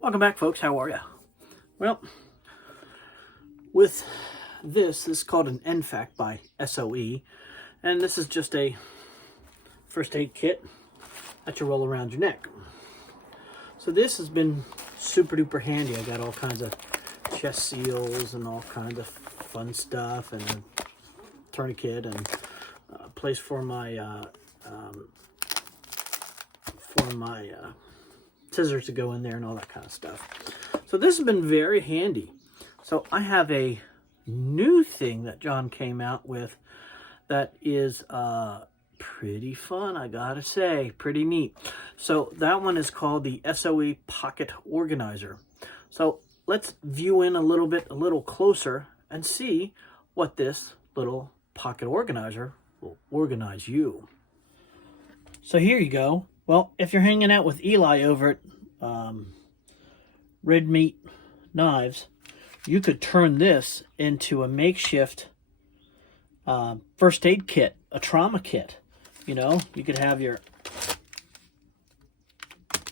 Welcome back, folks. How are you? Well, with this is called an NFAC by SOE, and this is just a first aid kit that you roll around your neck. So this has been super duper handy. I got all kinds of chest seals and all kinds of fun stuff, and a tourniquet, and a place for my scissors to go in there and all that kind of stuff. So this has been very handy. So I have a new thing that John came out with that is pretty fun, I gotta say, pretty neat. So that one is called the SOE Pocket Organizer. So let's view in a little closer and see what this little pocket organizer will organize you. So here you go. Well, if you're hanging out with Eli over at Red Meat Knives, you could turn this into a makeshift first aid kit, a trauma kit. You know, you could have your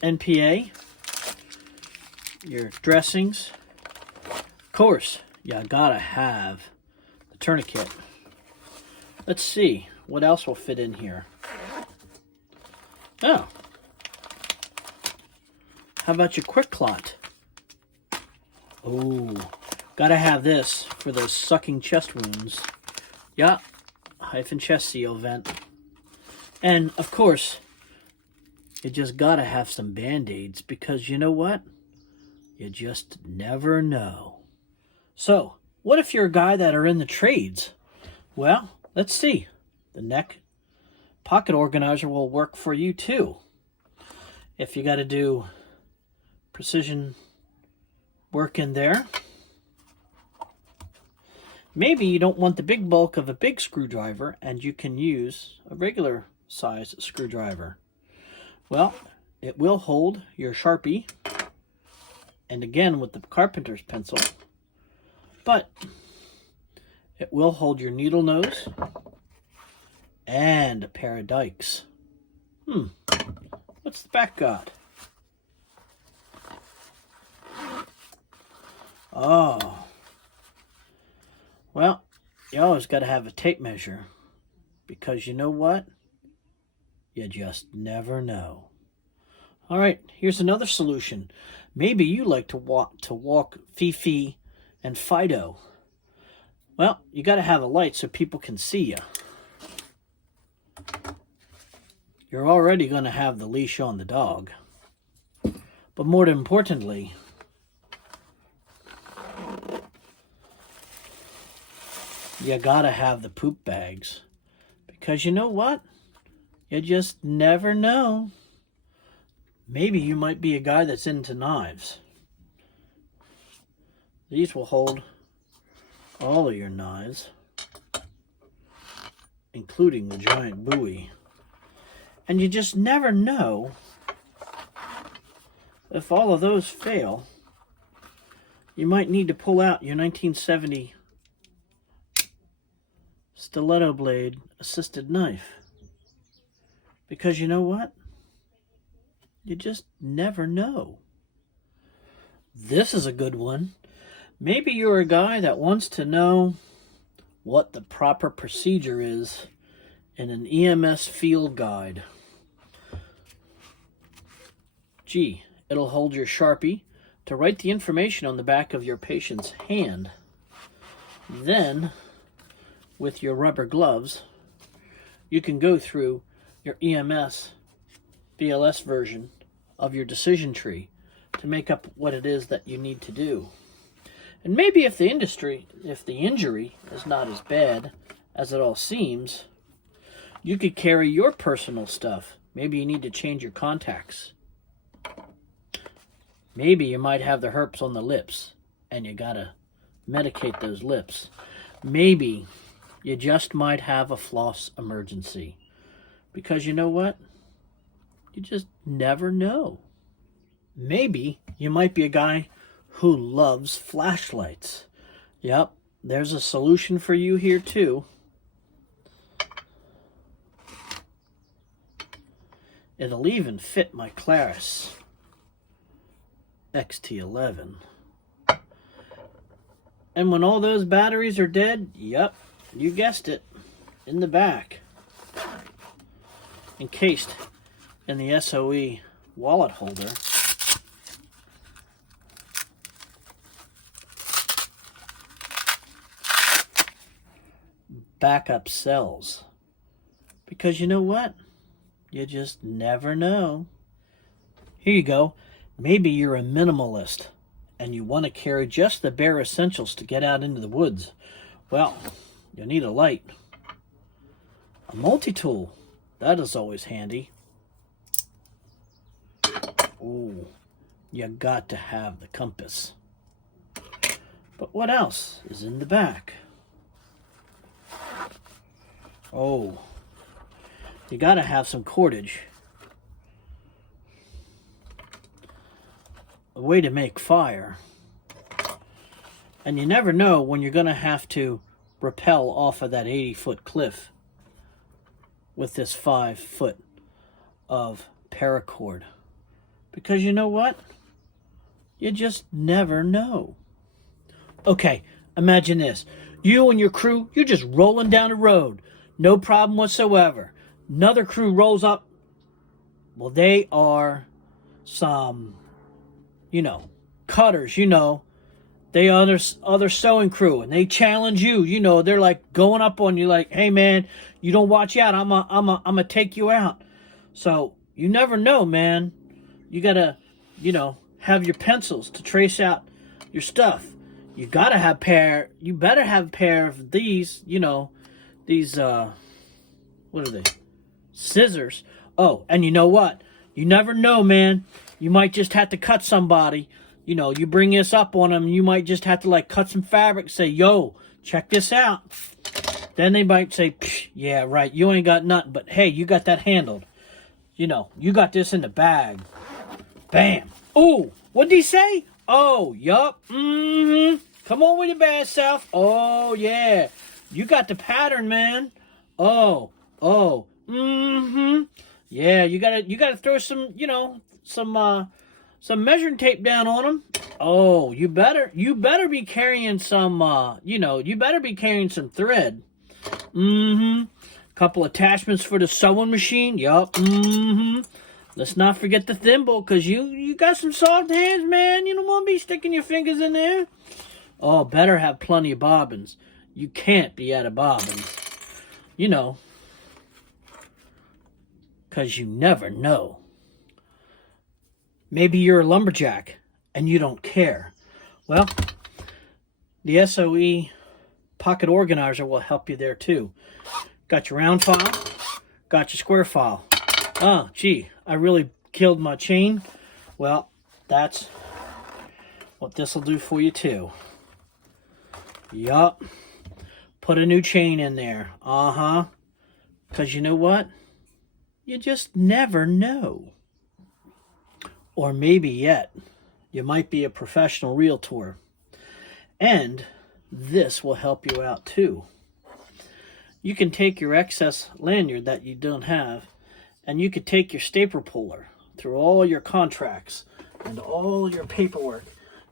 NPA, your dressings. Of course, you gotta have the tourniquet. Let's see, what else will fit in here? Oh. How about your quick clot? Oh, gotta have this for those sucking chest wounds. Yeah, hyphen chest seal vent. And of course, you just gotta have some band-aids, because you know what? You just never know. So, what if you're a guy that are in the trades? Well, let's see. The neck pocket organizer will work for you too. If you got to do precision work in there, maybe you don't want the big bulk of a big screwdriver and you can use a regular size screwdriver. Well, it will hold your Sharpie, and again with the carpenter's pencil, but it will hold your needle nose and a pair of dikes. What's the back got? Oh. Well, you always got to have a tape measure, because you know what? You just never know. All right, here's another solution. Maybe you like to walk Fifi and Fido. Well, you got to have a light so people can see you. You're already going to have the leash on the dog. But more importantly, you got to have the poop bags. Because you know what? You just never know. Maybe you might be a guy that's into knives. These will hold all of your knives, including the giant Bowie. And you just never know, if all of those fail, you might need to pull out your 1970 stiletto blade assisted knife. Because you know what? You just never know. This is a good one. Maybe you're a guy that wants to know what the proper procedure is in an EMS field guide. Gee, it'll hold your Sharpie to write the information on the back of your patient's hand. Then, with your rubber gloves, you can go through your EMS BLS version of your decision tree to make up what it is that you need to do. And maybe if the injury is not as bad as it all seems, you could carry your personal stuff. Maybe you need to change your contacts. Maybe you might have the herpes on the lips and you gotta medicate those lips. Maybe you just might have a floss emergency. Because you know what? You just never know. Maybe you might be a guy who loves flashlights. Yep, there's a solution for you here too. It'll even fit my Claris. XT11. And when all those batteries are dead, yep, you guessed it, in the back, encased in the SOE wallet holder, backup cells. Because you know what? You just never know. Here you go. Maybe you're a minimalist and you want to carry just the bare essentials to get out into the woods. Well, you'll need a light. A multi-tool. That is always handy. Ooh, you got to have the compass. But what else is in the back? Oh, you got to have some cordage. A way to make fire. And you never know when you're going to have to rappel off of that 80-foot cliff with this 5-foot of paracord. Because you know what? You just never know. Okay, imagine this. You and your crew, you're just rolling down the road. No problem whatsoever. Another crew rolls up. Well, they are some, cutters, They are other sewing crew, and they challenge you. They're like going up on you like, hey, man, you don't watch out. I'm a take you out. So you never know, man. You got to, have your pencils to trace out your stuff. You better have a pair of these, these, what are they? Scissors. Oh, and you know what? You never know, man. You might just have to cut somebody. You bring this up on them, you might just have to, cut some fabric, say, yo, check this out. Then they might say, yeah, right, you ain't got nothing, but hey, you got that handled. You got this in the bag. Bam. Oh, what'd he say? Oh, yup. Come on with your bad self. Oh, yeah. You got the pattern, man. Oh. Yeah, you gotta throw some, some measuring tape down on them. Oh, you better be carrying some, you better be carrying some thread. Couple attachments for the sewing machine. Yup. Let's not forget the thimble, because you got some soft hands, man. You don't want to be sticking your fingers in there. Oh, better have plenty of bobbins. You can't be out of bobbins. Because you never know. Maybe you're a lumberjack and you don't care. Well, the SOE Pocket Organizer will help you there too. Got your round file, got your square file. Oh, gee, I really killed my chain. Well, that's what this will do for you too. Yup. Put a new chain in there. Because you know what? You just never know. Or maybe yet, you might be a professional realtor. And this will help you out too. You can take your excess lanyard that you don't have, and you could take your stapler puller through all your contracts and all your paperwork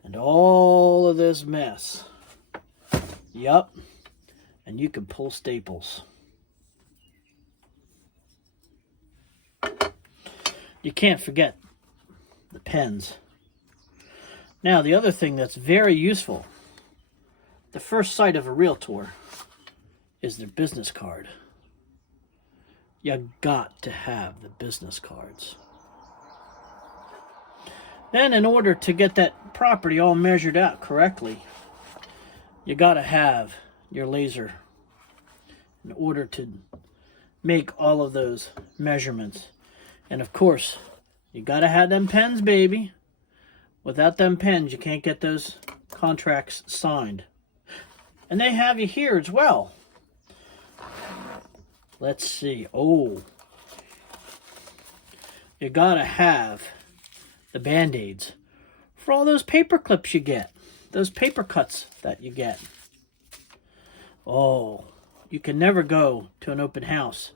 and all of this mess. Yup. And you can pull staples. You can't forget the pens. Now, the other thing that's very useful, the first sight of a realtor is their business card. You got to have the business cards. Then, in order to get that property all measured out correctly, you got to have your laser in order to make all of those measurements. And of course, you got to have them pens, baby. Without them pens, you can't get those contracts signed. And they have you here as well. Let's see. Oh, you got to have the Band-Aids for all those paper clips you get. Those paper cuts that you get. Oh, you can never go to an open house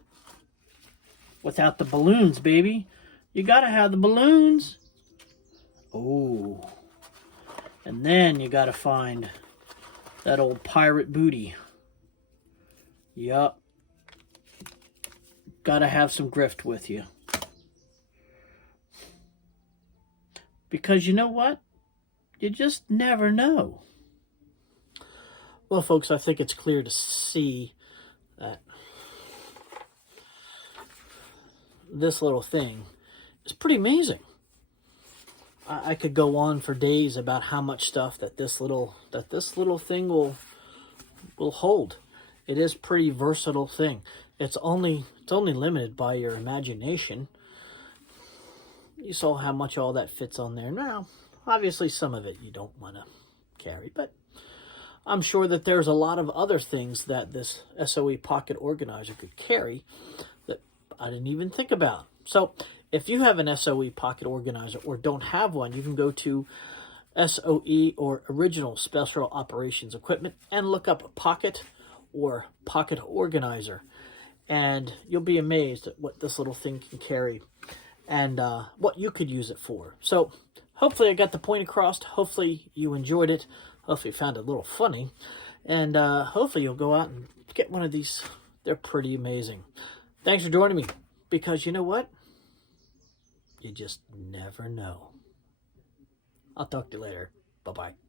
without the balloons, baby. You gotta have the balloons. Oh, And then you got to find that old pirate booty. Yup. Got to have some grift with you. Because you know what? You just never know. Well, folks, I think it's clear to see that this little thing is pretty amazing. I could go on for days about how much stuff that this little thing will hold. It is pretty versatile thing. It's only limited by your imagination. You saw how much all that fits on there. Now, obviously some of it you don't want to carry, but I'm sure that there's a lot of other things that this SOE Pocket organizer could carry that I didn't even think about. So if you have an SOE Pocket organizer or don't have one, you can go to SOE or Original Special Operations Equipment and look up Pocket or Pocket Organizer. And you'll be amazed at what this little thing can carry and what you could use it for. So hopefully I got the point across. Hopefully you enjoyed it. Hopefully you found it a little funny. And hopefully you'll go out and get one of these. They're pretty amazing. Thanks for joining me. Because you know what? You just never know. I'll talk to you later. Bye-bye.